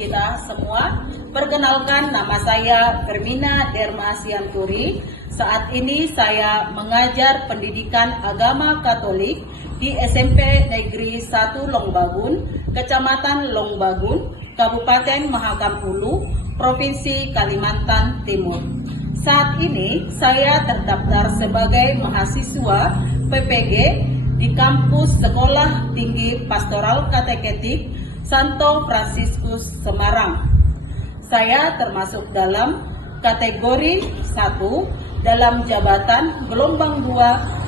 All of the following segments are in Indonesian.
kita semua. Perkenalkan, nama saya Fermina Dermasianturi. Saat ini saya mengajar pendidikan agama Katolik di SMP Negeri 1 Longbagun, Kecamatan Longbagun, Kabupaten Mahakam Ulu, Provinsi Kalimantan Timur. Saat ini saya terdaftar sebagai mahasiswa PPG di kampus Sekolah Tinggi Pastoral Kateketik Santo Fransiskus Semarang. Saya termasuk dalam kategori 1 dalam jabatan gelombang 2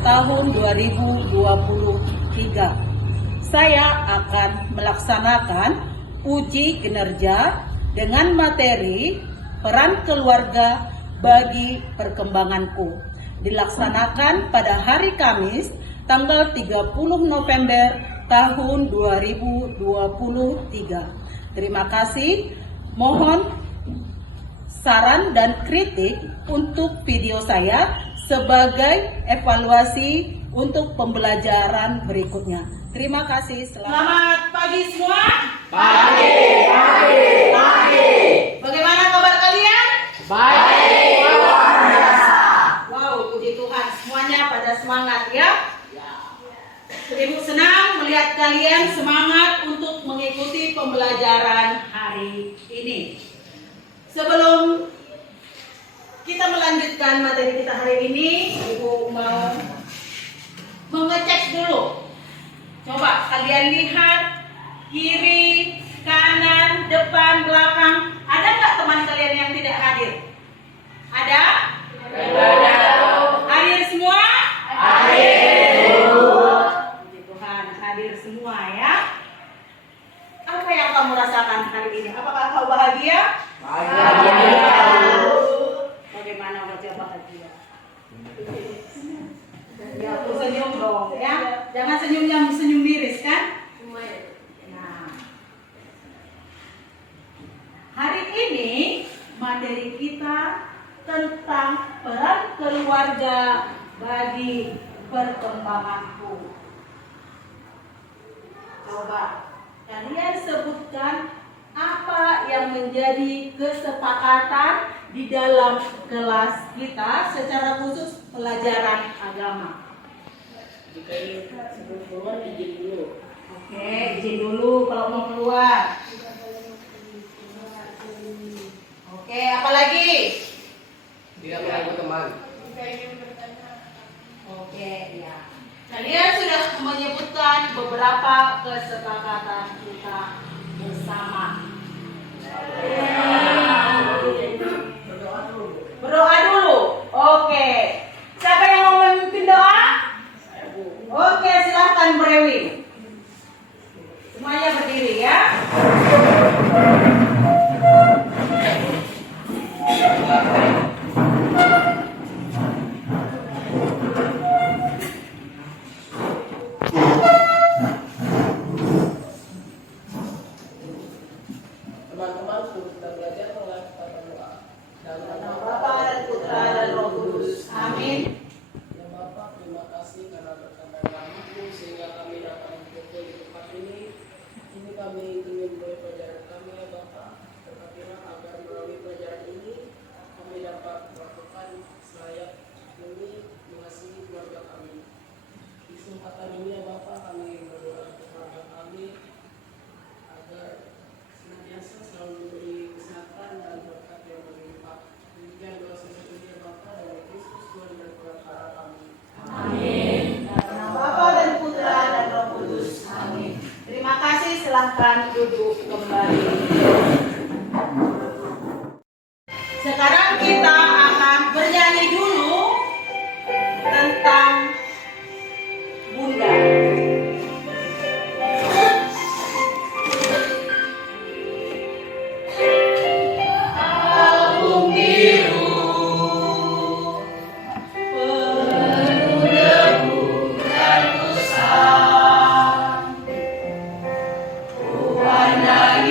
tahun 2023. Saya akan melaksanakan uji kinerja dengan materi peran keluarga bagi perkembanganku. Dilaksanakan pada hari Kamis tanggal 30 November tahun 2023. Terima kasih. Mohon saran dan kritik untuk video saya sebagai evaluasi untuk pembelajaran berikutnya. Terima kasih. Selamat pagi semua. Pagi. Bagaimana kabar kalian? Baik. Luar biasa. Wow, puji Tuhan, semuanya pada semangat ya. Ibu senang melihat kalian semangat untuk mengikuti pembelajaran hari ini. Sebelum kita melanjutkan materi kita hari ini, Ibu mau mengecek dulu. Coba kalian lihat kiri, kanan, depan, belakang. Ada nggak teman kalian yang tidak hadir? Ada? Hadir semua? Puji Tuhan, hadir semua ya. Apa yang kamu rasakan hari ini? Apakah kau bahagia? Bagaimana wajah bahagia? Ya, aku senyum dong ya. Jangan senyum miris kan? Nah, hari ini materi kita tentang peran keluarga bagi perkembanganku. Coba kalian sebutkan apa yang menjadi kesepakatan di dalam kelas kita secara khusus pelajaran agama. Jika ingin sebelum keluar izin dulu. Oke, izin dulu kalau mau keluar. Oke, apa lagi? Tidak mengganggu teman. Oke, ya. Kalian sudah menyebutkan beberapa kesepakatan kita bersama. Berdoa dulu. Oke. Siapa yang mau memimpin doa? Oke, silahkan Brewi. Semuanya berdiri ya. Teman-teman sudah belajar mengenai tata doa. Dalam Nama Bapa dan Putra dan Roh Kudus. Amin. Ya Bapa, terima kasih karena berkat kami sehingga kami dapat berkumpul di tempat ini. Ini kami ingin mulai pelajaran kami ya Bapa. Berkatilah agar melalui pelajaran ini kami dapat melakukan selayak demi mengasihi keluarga kami. Di kesempatan ini ya Bapa, kami berdoa untuk keluarga kami agar senantiasa selalu diberi kesehatan dan berkat yang berlimpah. Demikian doa saya ya Bapa dari Kristus Tuhan dan Pengantara kami. Amin. Nama Bapa dan Putra dan Roh Kudus. Amin. Terima kasih. Silahkan duduk kembali. Sekarang kita akan bernyanyi dulu tentang Bunda. Album biru penuh debu dan usang, warna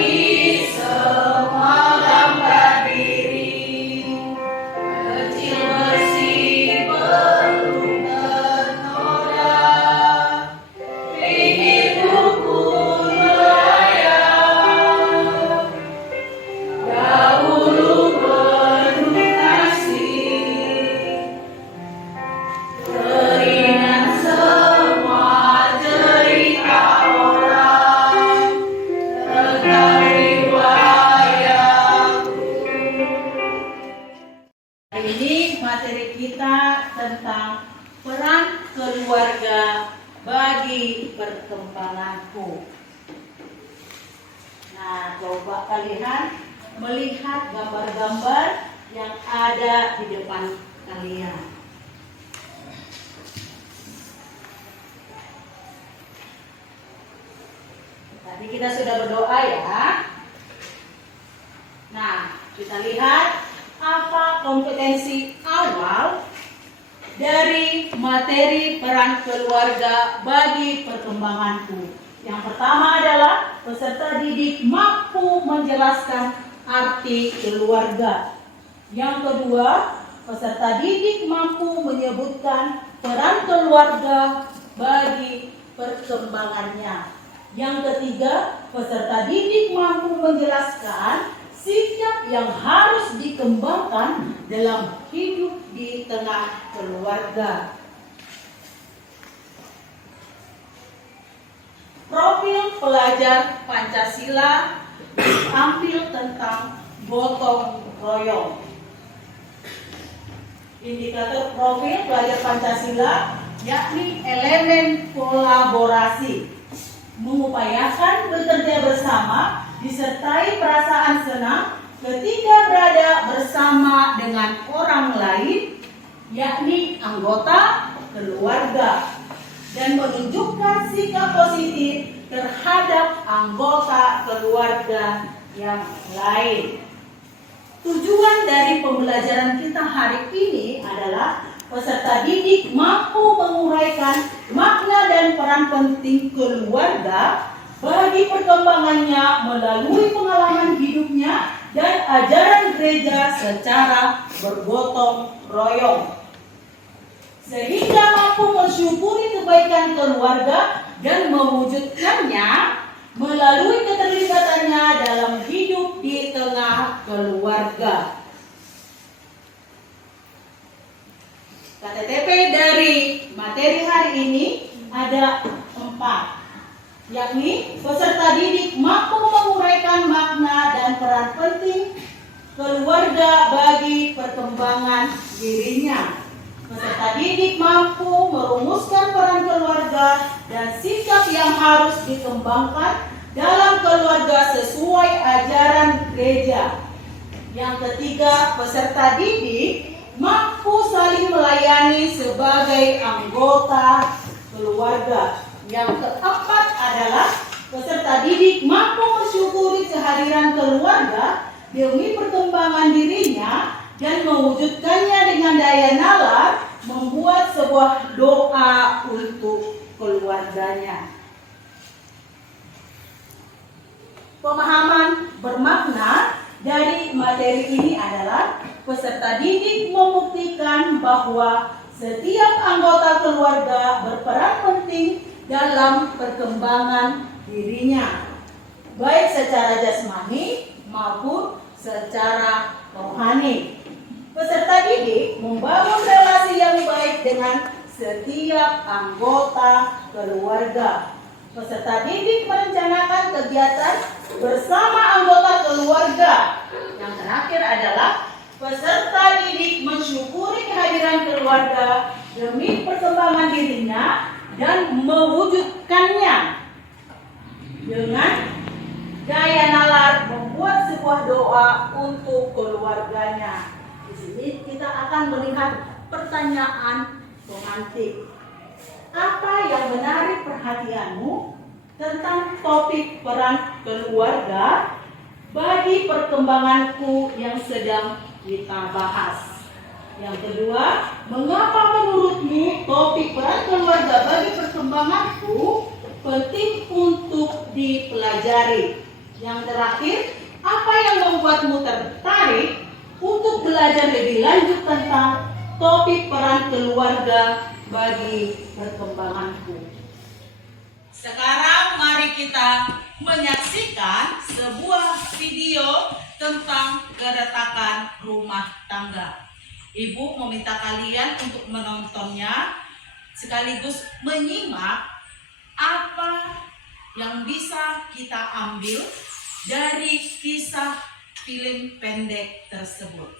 hari ini materi kita tentang peran keluarga bagi perkembanganku. Nah, coba kalian melihat gambar-gambar yang ada di depan kalian. Tadi kita sudah berdoa ya. Nah, kita lihat apa kompetensi awal dari materi peran keluarga bagi perkembanganku. Yang pertama adalah peserta didik mampu menjelaskan arti keluarga. Yang kedua, peserta didik mampu menyebutkan peran keluarga bagi perkembangannya. Yang ketiga, peserta didik mampu menjelaskan sikap yang harus dikembangkan dalam hidup di tengah keluarga. Profil pelajar Pancasila diambil tentang gotong royong. Indikator profil pelajar Pancasila yakni elemen kolaborasi, mengupayakan bekerja bersama, disertai perasaan senang ketika berada bersama dengan orang lain, yakni anggota keluarga, dan menunjukkan sikap positif terhadap anggota keluarga yang lain. Tujuan dari pembelajaran kita hari ini adalah peserta didik mampu menguraikan makna dan peran penting keluarga bagi perkembangannya melalui pengalaman hidupnya dan ajaran gereja secara bergotong royong, sehingga mampu mensyukuri kebaikan keluarga dan mewujudkannya melalui keterlibatannya dalam hidup di tengah keluarga. KTP dari materi hari ini ada 4, yakni peserta didik mampu menguraikan makna dan peran penting keluarga bagi perkembangan dirinya. Peserta didik mampu merumuskan peran keluarga dan sikap yang harus dikembangkan dalam keluarga sesuai ajaran gereja. Yang ketiga, peserta didik mampu saling melayani sebagai anggota keluarga. Yang keempat adalah peserta didik mampu mensyukuri kehadiran keluarga demi perkembangan dirinya dan mewujudkannya dengan daya nalar membuat sebuah doa untuk keluarganya. Pemahaman bermakna dari materi ini adalah peserta didik membuktikan bahwa setiap anggota keluarga berperan penting dalam perkembangan dirinya, baik secara jasmani maupun secara rohani. Peserta didik membangun relasi yang baik dengan setiap anggota keluarga. Peserta didik merencanakan kegiatan bersama anggota keluarga. Yang terakhir adalah peserta didik mensyukuri kehadiran keluarga demi perkembangan dirinya dan mewujudkannya dengan daya nalar membuat sebuah doa untuk keluarganya. Di sini kita akan melihat pertanyaan pemantik. Apa yang menarik perhatianmu tentang topik peran keluarga bagi perkembanganku yang sedang kita bahas? Yang kedua, mengapa menurutmu topik peran keluarga bagi perkembanganku penting untuk dipelajari? Yang terakhir, apa yang membuatmu tertarik untuk belajar lebih lanjut tentang topik peran keluarga bagi perkembanganku? Sekarang mari kita menyaksikan sebuah video tentang keretakan rumah tangga. Ibu meminta kalian untuk menontonnya sekaligus menyimak apa yang bisa kita ambil dari kisah film pendek tersebut.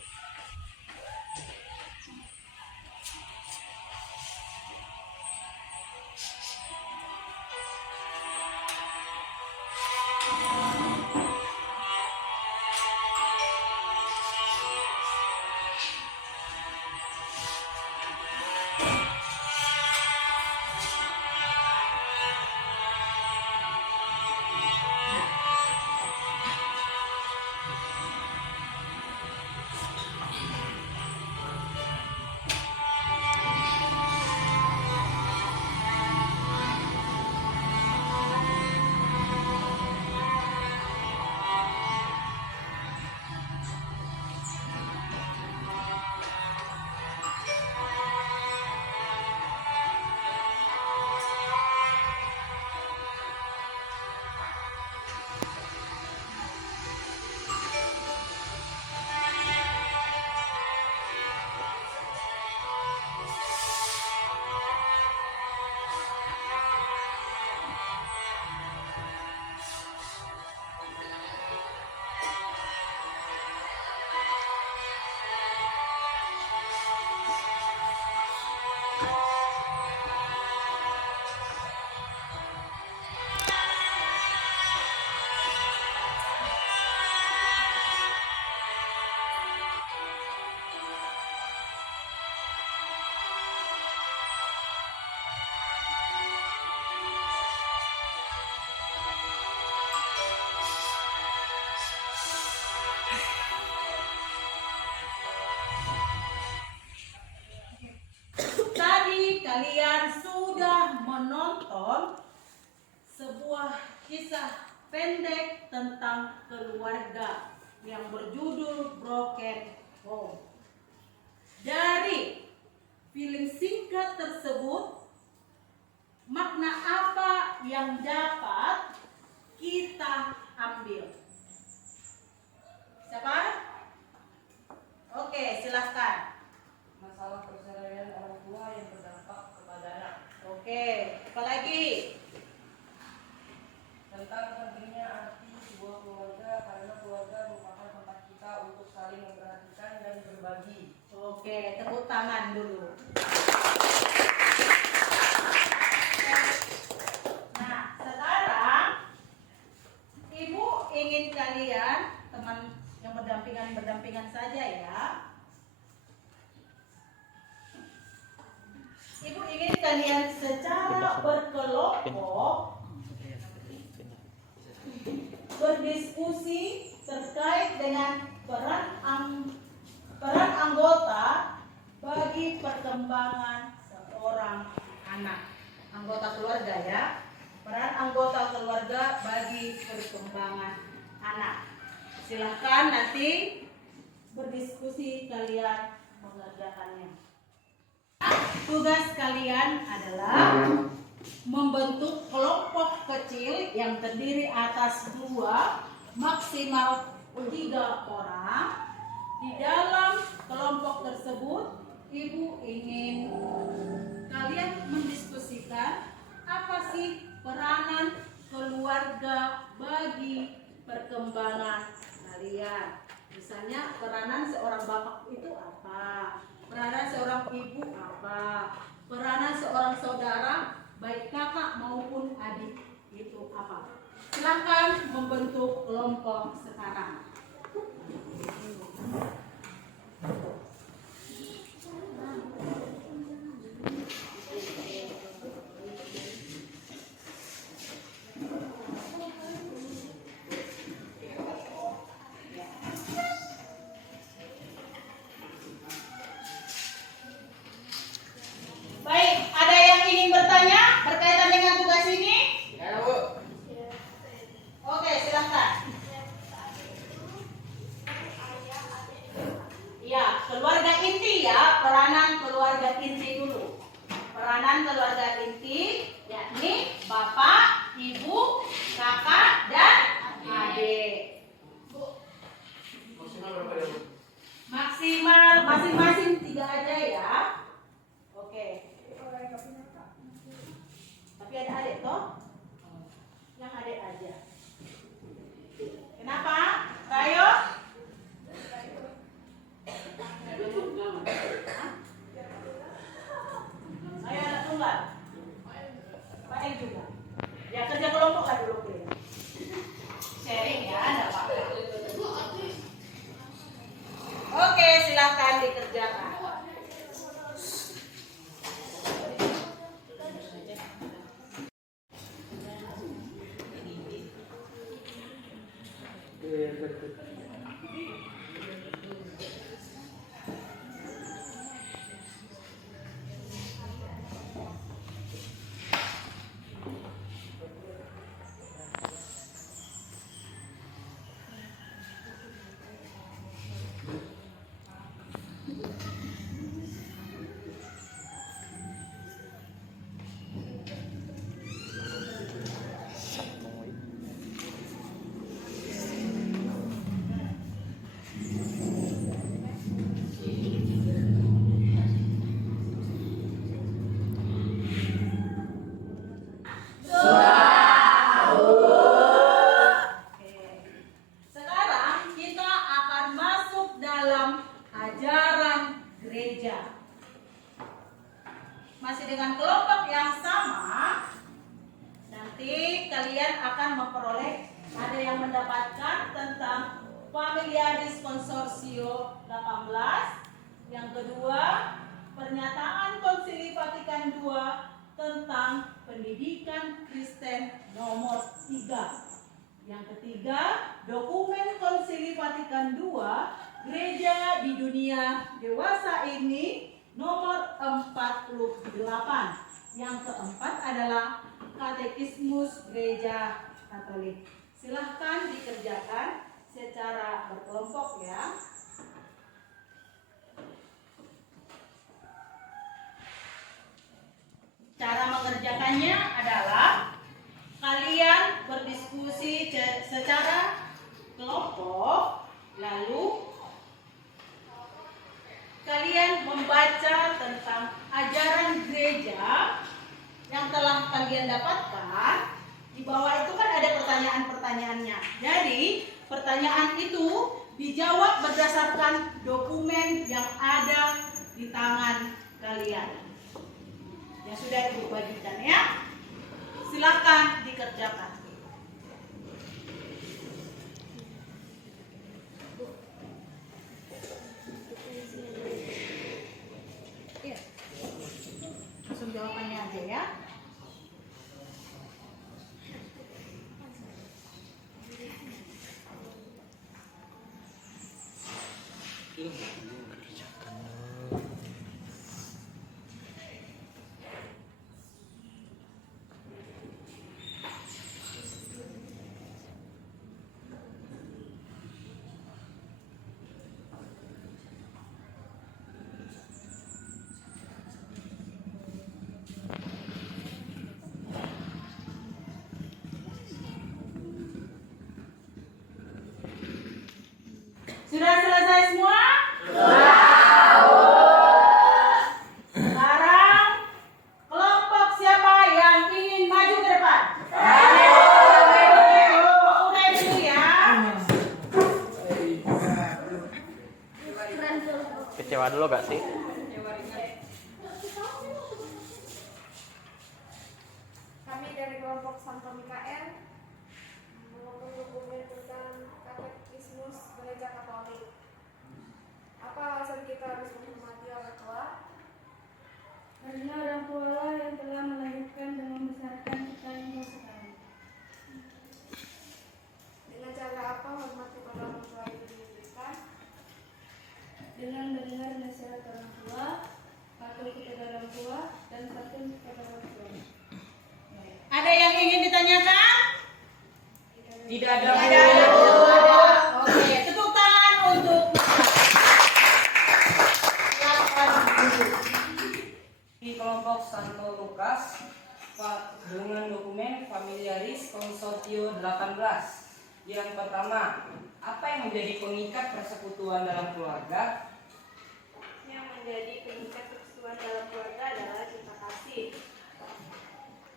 kisah pendek tentang keluarga yang berjudul Broken Home. Dari film singkat tersebut, makna apa yang dapat kita ambil? Siapa? Oke, silahkan. Masalah perceraian orang tua yang berdampak kepada anak. Oke, apa lagi? Tentang pentingnya arti sebuah keluarga, karena keluarga merupakan tempat kita untuk saling memperhatikan dan berbagi. Oke, tepuk tangan dulu. Nah, sekarang Ibu ingin kalian, teman yang berdampingan saja ya. Ibu ingin kalian secara berkelompok berdiskusi terkait dengan peran anggota bagi perkembangan seorang anak. Anggota keluarga ya. Peran anggota keluarga bagi perkembangan anak. Silahkan nanti berdiskusi kalian mengerjakannya. Tugas kalian adalah membentuk kelompok kecil yang terdiri atas 2 maksimal 3 orang. Di dalam kelompok tersebut, Ibu ingin kalian mendiskusikan apa sih peranan keluarga bagi perkembangan kalian. Misalnya peranan seorang bapak itu apa? Peranan seorang ibu apa? Peranan seorang saudara, baik kakak maupun adik itu apa? Silakan membentuk kelompok sekarang. Baik, ada yang ingin bertanya berkaitan dengan tugas ini? Ya, Bu. Oke, silahkan. Ya, keluarga inti ya, peranan keluarga inti dulu. Peranan keluarga inti yakni bapak, ibu, kakak, dan adik. Maksimal berapa ya, Bu? Maksimal masing-masing 3 aja ya. Oke. Tapi ada adik toh? Yang adik aja. Kenapa? Rayo? Saya anak tunggal. Baik juga. Ya kerja kelompok lah dulu Pri. Sharing ya, ada apa-apa. Oke, silakan dikerjakan. Sekarang kita akan masuk dalam ajaran gereja. Masih dengan kelompok yang sama. Nanti kalian akan memperoleh, ada yang mendapatkan tentang Familiaris Consortio 18. Yang kedua, pernyataan Konsili Vatikan II tentang pendidikan Kristen nomor 3. Yang ketiga, dokumen Konsili Vatikan II, Gereja di Dunia Dewasa ini nomor 48. Yang keempat adalah Katekismus Gereja Katolik. Silahkan dikerjakan secara berkelompok ya. Cara mengerjakannya adalah kalian berdiskusi secara kelompok, lalu kalian membaca tentang ajaran gereja yang telah kalian dapatkan. Di bawah itu kan ada pertanyaan-pertanyaannya. Jadi pertanyaan itu dijawab berdasarkan dokumen yang ada di tangan kalian yang sudah Ibu bagikan ya. Silakan dikerjakan. Langsung jawabannya aja ya. Sudah selesai semua? Sekarang kelompok siapa yang ingin maju ke depan? Mulai dulu ya. Kecewa dulu gak sih? Kami dari kelompok Santo Mikael mengumpulkan dokumen tentang katekismus gereja Katolik. Apa alasan kita harus menghormati orang tua? Karena orang tua lah yang telah melahirkan dan membesarkan kita hingga sekarang. Dengan cara apa hormati pada orang tua itu diberikan? Dengan mendengar nasihat orang tua, patuh kepada orang tua, dan patuh kepada orang tua. Ada yang ingin ditanyakan? Tidak ada. Ada. Oke, tepuk tangan untuk Di kelompok Santo Lukas dengan dokumen Familiaris Consortio 18. Yang pertama, apa yang menjadi pengikat persekutuan dalam keluarga? Yang menjadi pengikat persekutuan dalam keluarga adalah cinta kasih.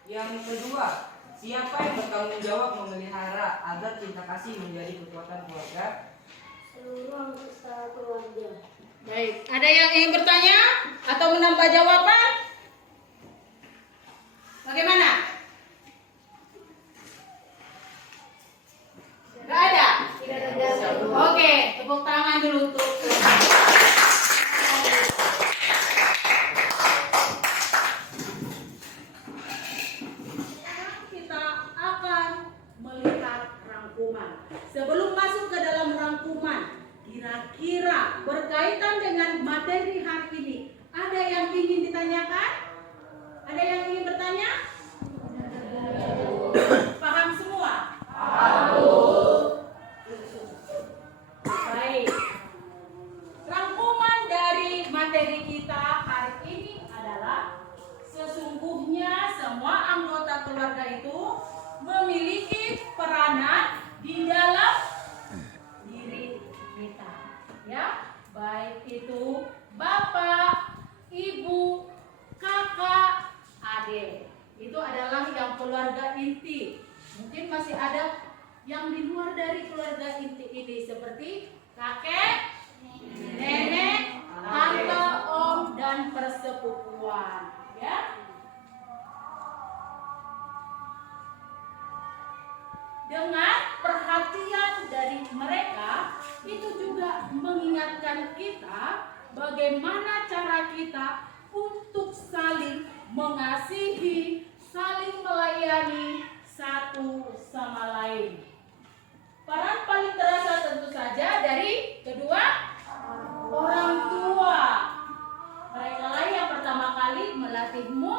Yang kedua, siapa yang bertanggung jawab memelihara agar cinta kasih menjadi kekuatan keluarga? Seluruh anggota keluarga. Baik, ada yang ingin bertanya atau menambah jawaban? Bagaimana? Tidak ada? Tidak ada. Oke, tepuk tangan dulu untuk sekarang kita akan melihat rangkuman. Sebelum masuk ke dalam rangkuman, kira-kira berkaitan dengan materi hari ini, ada yang ingin ditanyakan? Ada yang ingin bertanya? Paham semua? Baik. Rangkuman dari materi kita hari ini adalah sesungguhnya semua anggota keluarga itu memiliki peranan di dalam diri kita, ya, baik itu bapak, ibu, kakak, adik. Itu adalah yang keluarga inti. Mungkin masih ada yang di luar dari keluarga inti ini seperti kakek, nenek, tante, om, dan persepupuan, ya. Dengan perhatian dari mereka, itu juga mengingatkan kita bagaimana cara kita untuk saling mengasihi, saling melayani satu sama lain. Peran paling terasa tentu saja dari kedua orang tua. Mereka lah yang pertama kali melatihmu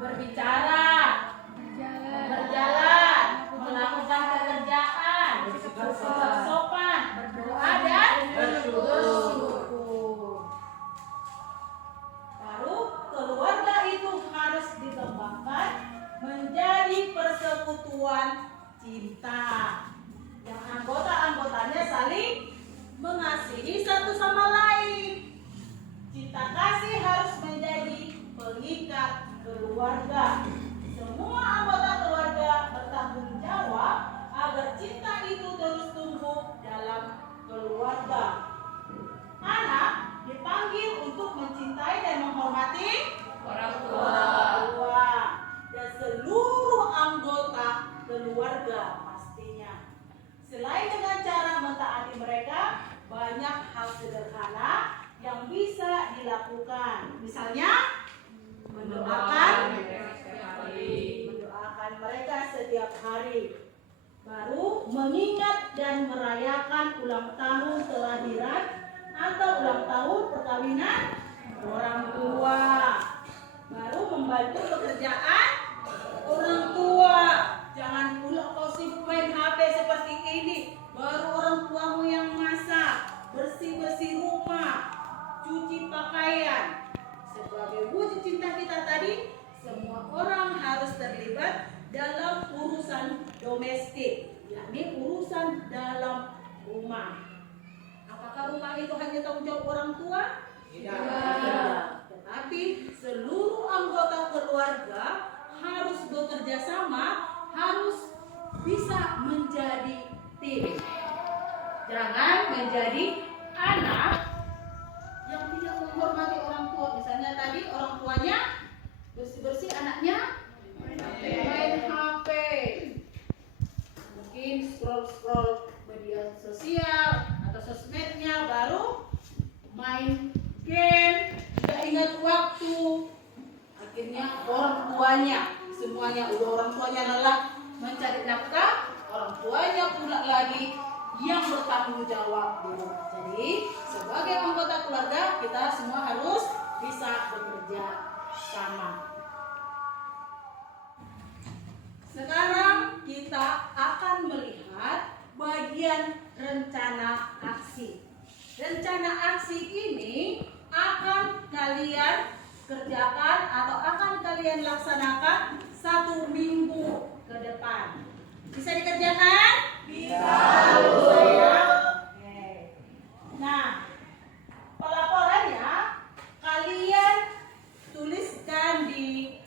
berbicara, berjalan, Kata kasih harus menjadi pengikat keluarga. Semua anggota keluarga bertanggung jawab agar cinta itu terus tumbuh dalam keluarga. Anak dipanggil untuk mencintai dan menghormati orang tua dan seluruh anggota keluarga pastinya. Selain dengan cara mentaati mereka, banyak hal sederhana yang bisa dilakukan. Misalnya mendoakan mereka setiap hari. Baru mengingat dan merayakan ulang tahun kelahiran atau ulang tahun perkawinan orang tua. Baru membantu pekerjaan orang tua. Jangan pula kau sibuk main HP seperti ini. Baru orang tuamu yang masak, bersih-bersih rumah, cuci pakaian. Sebagai wujud cinta kita tadi, semua orang harus terlibat dalam urusan domestik, yakni urusan dalam rumah. Apakah rumah itu hanya tanggung jawab orang tua? Tidak. Tetapi seluruh anggota keluarga harus bekerja sama, harus bisa menjadi tim. Jangan menjadi anak yang tidak menghormati orang tua. Misalnya tadi orang tuanya bersih-bersih, anaknya main HP. Mungkin scroll media sosial atau sosmednya, baru main game, tidak ingat waktu. Akhirnya orang tuanya, semuanya udah orang tuanya lelah mencari nafkah, orang tuanya pula lagi yang bertanggung jawab dulu. Jadi sebagai anggota keluarga kita semua harus bisa bekerja sama. Sekarang kita akan melihat bagian rencana aksi. Rencana aksi ini akan kalian kerjakan atau akan kalian laksanakan 1 minggu ke depan. Bisa dikerjakan? Bisa. Oke. Nah, pelaporannya kalian tuliskan di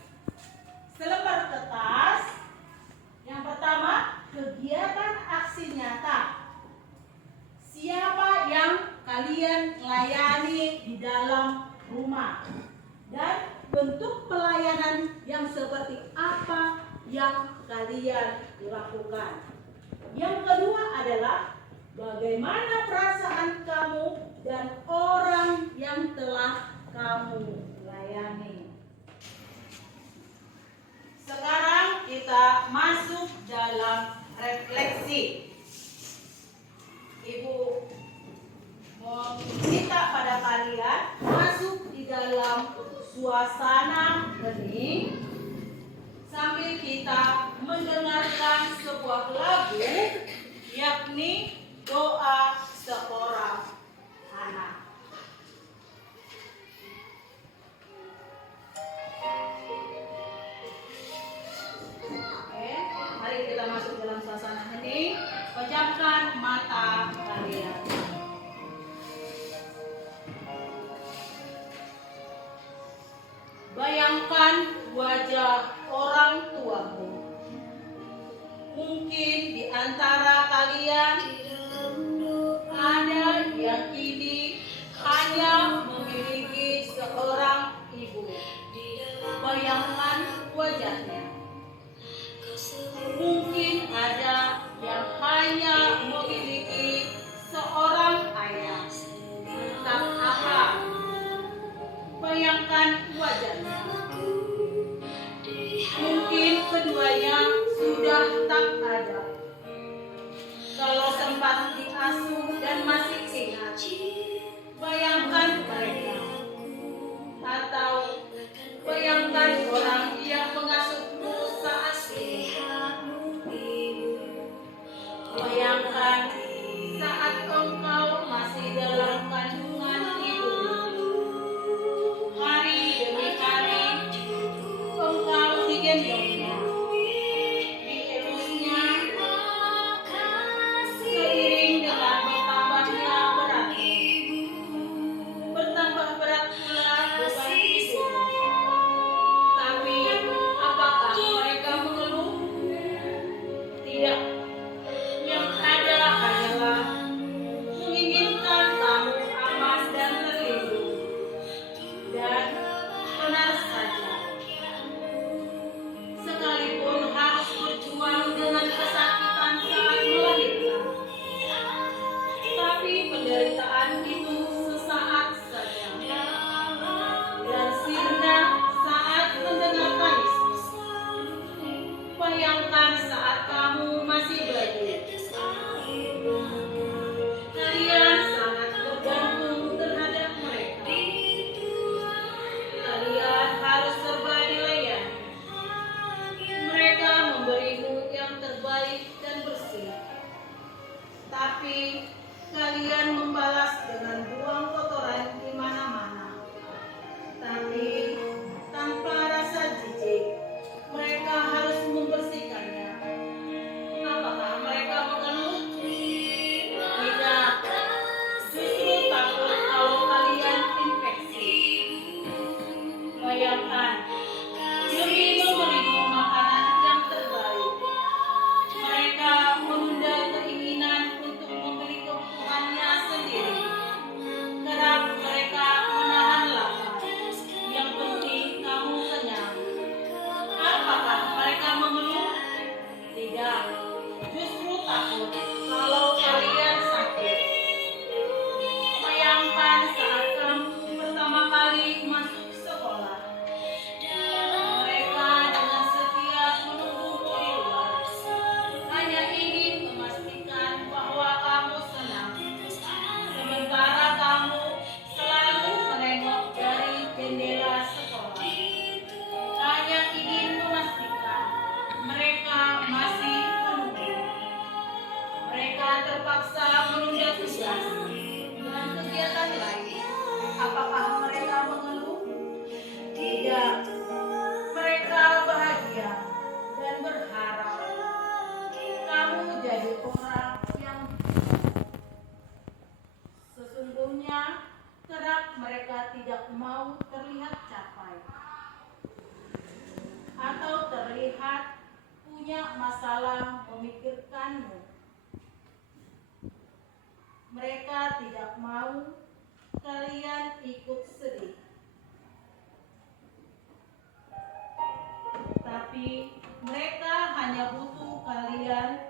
selembar kertas. Yang pertama, kegiatan aksi nyata. Siapa yang kalian layani di dalam rumah? Dan bentuk pelayanan yang seperti apa yang kalian lakukan. Yang kedua adalah bagaimana perasaan kamu dan orang yang telah kamu layani. Sekarang kita masuk dalam refleksi. Ibu meminta pada kalian masuk di dalam suasana hening sambil kita mendengarkan sebuah lagu, yakni Doa Seorang Anak. Oke, mari kita masuk dalam suasana hening. Pejamkan mata kalian. Bayangkan wajah orang tuamu. Mungkin di antara kalian ada yang kini hanya memiliki seorang ibu. Bayangkan wajahnya. Mungkin ada yang hanya memiliki seorang ayah. Entah apa. Bayangkan wajahnya. Mungkin keduanya sudah tak ada. Kalau sempat diasuh dan masih ingat, bayangkan mereka. Atau bayangkan orang yang mengasuhmu saat ini. Bayangkan saat engkau masih dalam kandungan ibumu. Hari demi hari engkau digendongnya, dielusnya, seiring dengan bertambahnya beratmu, bertambah Bayangkan, demi memberimu makanan yang terbaik, mereka menunda keinginan untuk membeli kebutuhannya sendiri. Kerap mereka menahan lapar. Yang penting kamu kenyang. Apakah mereka mengeluh? Tidak. Justru takut kalau kalian sakit. Bayangkan saat kamu pertama kali masuk sekolah. Mereka dengan setia menunggumu di luar. Hanya ingin memastikan bahwa kamu senang. Sementara kamu selalu menengok dari jendela sekolah. Hanya ingin memastikan mereka masih menunggu. Mereka terpaksa menunda tugas dan kegiatan lain. Apakah mereka mengeluh? Tidak. Mereka bahagia dan berharap kamu jadi orang yang sesungguhnya kerap mereka tidak mau terlihat capai atau terlihat punya masalah memikirkanmu. Mereka tidak mau kalian ikut sedih. Tapi mereka hanya butuh kalian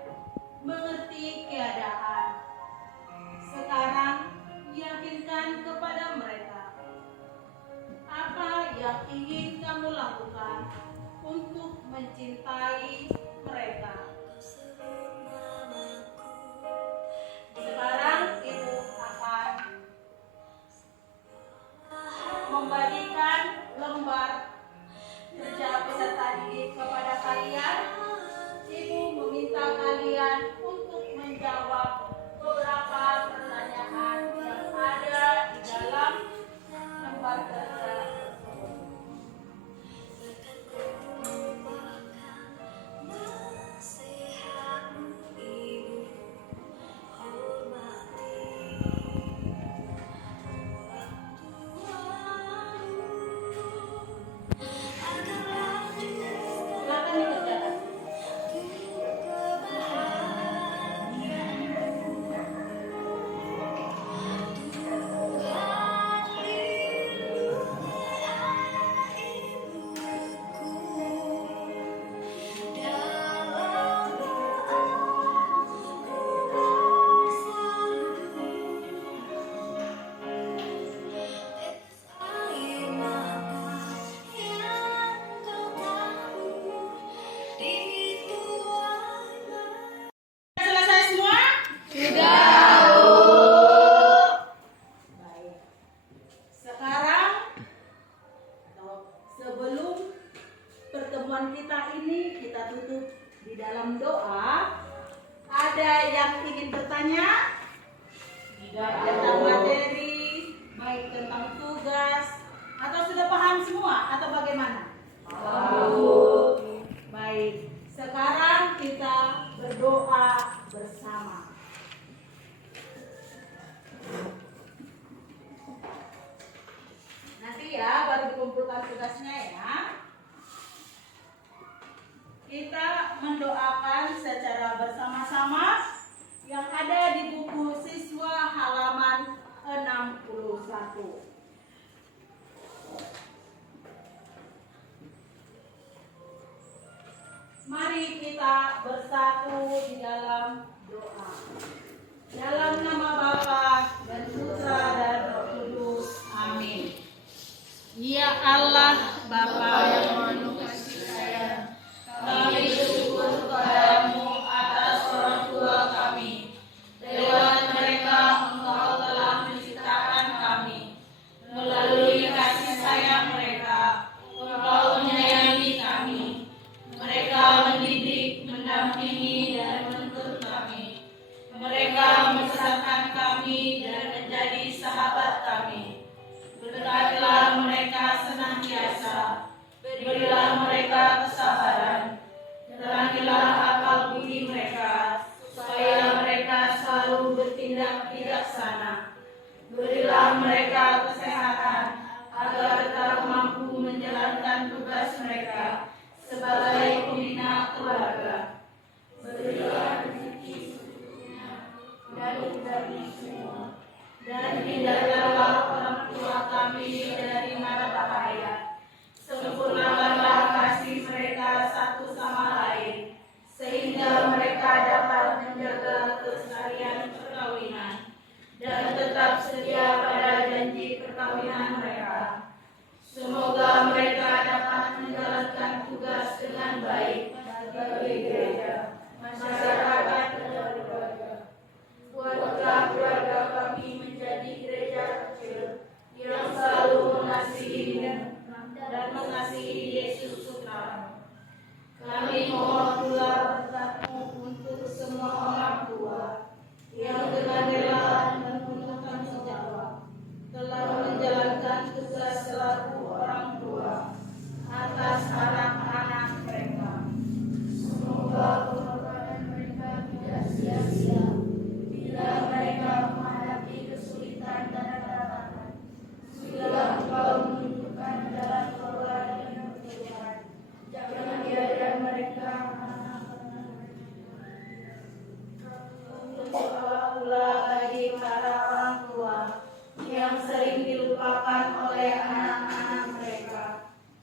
mengerti keadaan. Sekarang yakinkan kepada mereka apa yang ingin kamu lakukan untuk mencintai mereka. Sekarang ibu akan membagikan lembar kerja peserta didik kepada kalian. Ibu meminta kalian untuk menjawab beberapa pertanyaan yang ada di dalam lembar kerja tersebut. Silakan dikerjakan. Selesai semua? Baik. Sekarang sebelum pertemuan kita ini kita tutup di dalam doa. Ada yang ingin bertanya? Baik tentang materi, baik tentang tugas, atau sudah paham semua atau bagaimana? Baik. Sekarang kita berdoa bersama. Nanti ya baru dikumpulkan tugasnya ya. Kita mendoakan secara bersama-sama yang ada di buku siswa halaman 61. Mari kita bersatu di dalam doa. Dalam nama Bapa dan Putra dan Roh Kudus. Amin. Ya Allah Bapa yang penuh kasih sayang, kami bersyukur kepadamu atas orang tua kami. Lewat mereka Engkau telah menciptakan kami. Melalui kasih sayang mereka, Engkau menyayangi kami. Mereka mendidik, mendampingi, dan menuntun kami. Mereka membesarkan kami dan menjadi sahabat kami. Berkatilah mereka senantiasa, menjalankan tugas mereka sebagai pembina keluarga. Berilah rezeki dari semua, dan hindarilah orang tua kami dari mara bahaya. Sempurnakanlah kasih mereka satu sama lain, sehingga mereka dapat menjaga kelestarian perkawinan dan tetap setia pada janji perkawinan mereka. Semoga mereka dapat menjalankan tugas dengan baik bagi gereja, masyarakat, dan keluarga. Buatlah keluarga kami menjadi gereja kecil yang selalu mengasihi dan mengasihi Yesus Putra. Kami mohon pula berkat-Mu untuk semua orang tua yang dengan rela dan penuh tanggung jawab telah menjalankan tugas selaku orang tua atas anak-anak mereka. Semoga pengorbanan mereka tidak sia-sia bila mereka menghadapi kesulitan dan kedatangan. Bila Engkau menunjukkan jalan keluar dengan kebenaran, jangan biarkan mereka berdoa pula bagi para orang tua yang sering dilupakan oleh anak-anak mereka.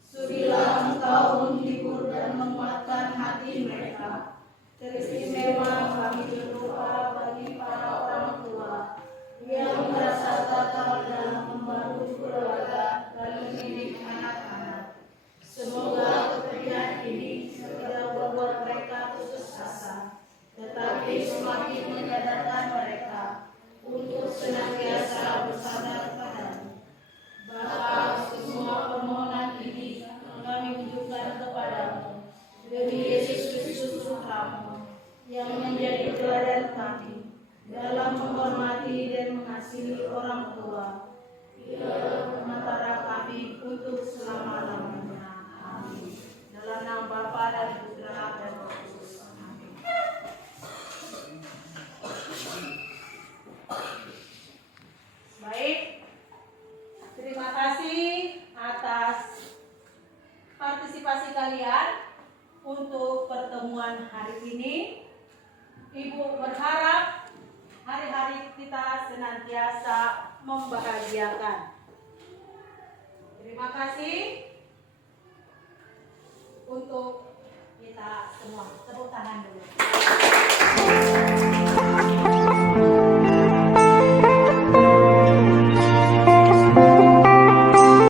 Sudilah Engkau menghibur dan menguatkan hati mereka. Teristimewa kami berdoa bagi para orang tua yang merasa gagal dalam membangun keluarga dan mendidik anak-anak. Semoga pekerjaan ini tidak membuat mereka putus asa, tetapi semakin menyadarkan mereka untuk senantiasa bersandar padamu. Bapa, semua permohonan ini kami tunjukkan kepadamu demi Yesus Kristus Putra-Mu yang menjadi teladan kami dalam menghormati dan mengasihi orang tua. Ia perantara kami untuk selama-lamanya. Amin. Dalam nama Bapa dan Putra dan Roh Kudus. Amin. Baik, terima kasih atas partisipasi kalian untuk pertemuan hari ini. Ibu berharap hari-hari kita senantiasa membahagiakan. Terima kasih untuk kita semua. Tepuk tangan dulu.